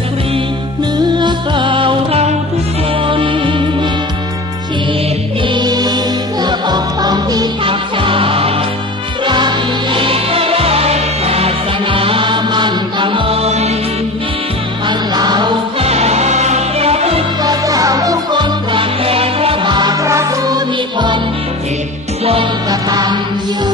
กรีเนื้อกล่าวเราทุกคนชีพนี้เพื่อปกป้องพิทักษ์ชาติรักเอกราชศาสนามั่นคงอันเหล่าแค่พระพุทธเจ้าทุกคนตรัสแด่พระบาทพระภูมิพลจิตยงกตัญญู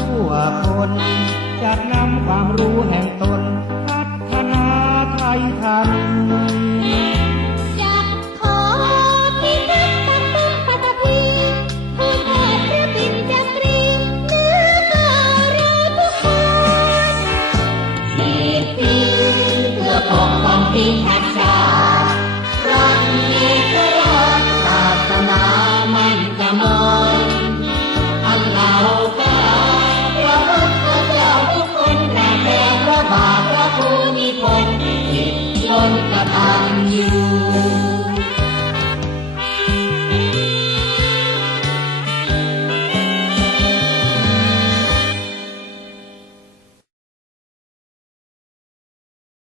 ทั่วคนจะนำความรู้แห่งตนพัฒนาไทยทันจะขอพิทักษ์ตำบลปัตตภีผู้แทนพระบิณฑจักรีเนื้อกล่าวเราทุกคนชีพนี้เพื่อปกป้องพิทักษ์ชาติรักเอกราชศาสนามั่นคงอันเหล่าข้าพระพุทธเจ้าทุกคนตรัสแด่พระบาทพระภูมิพล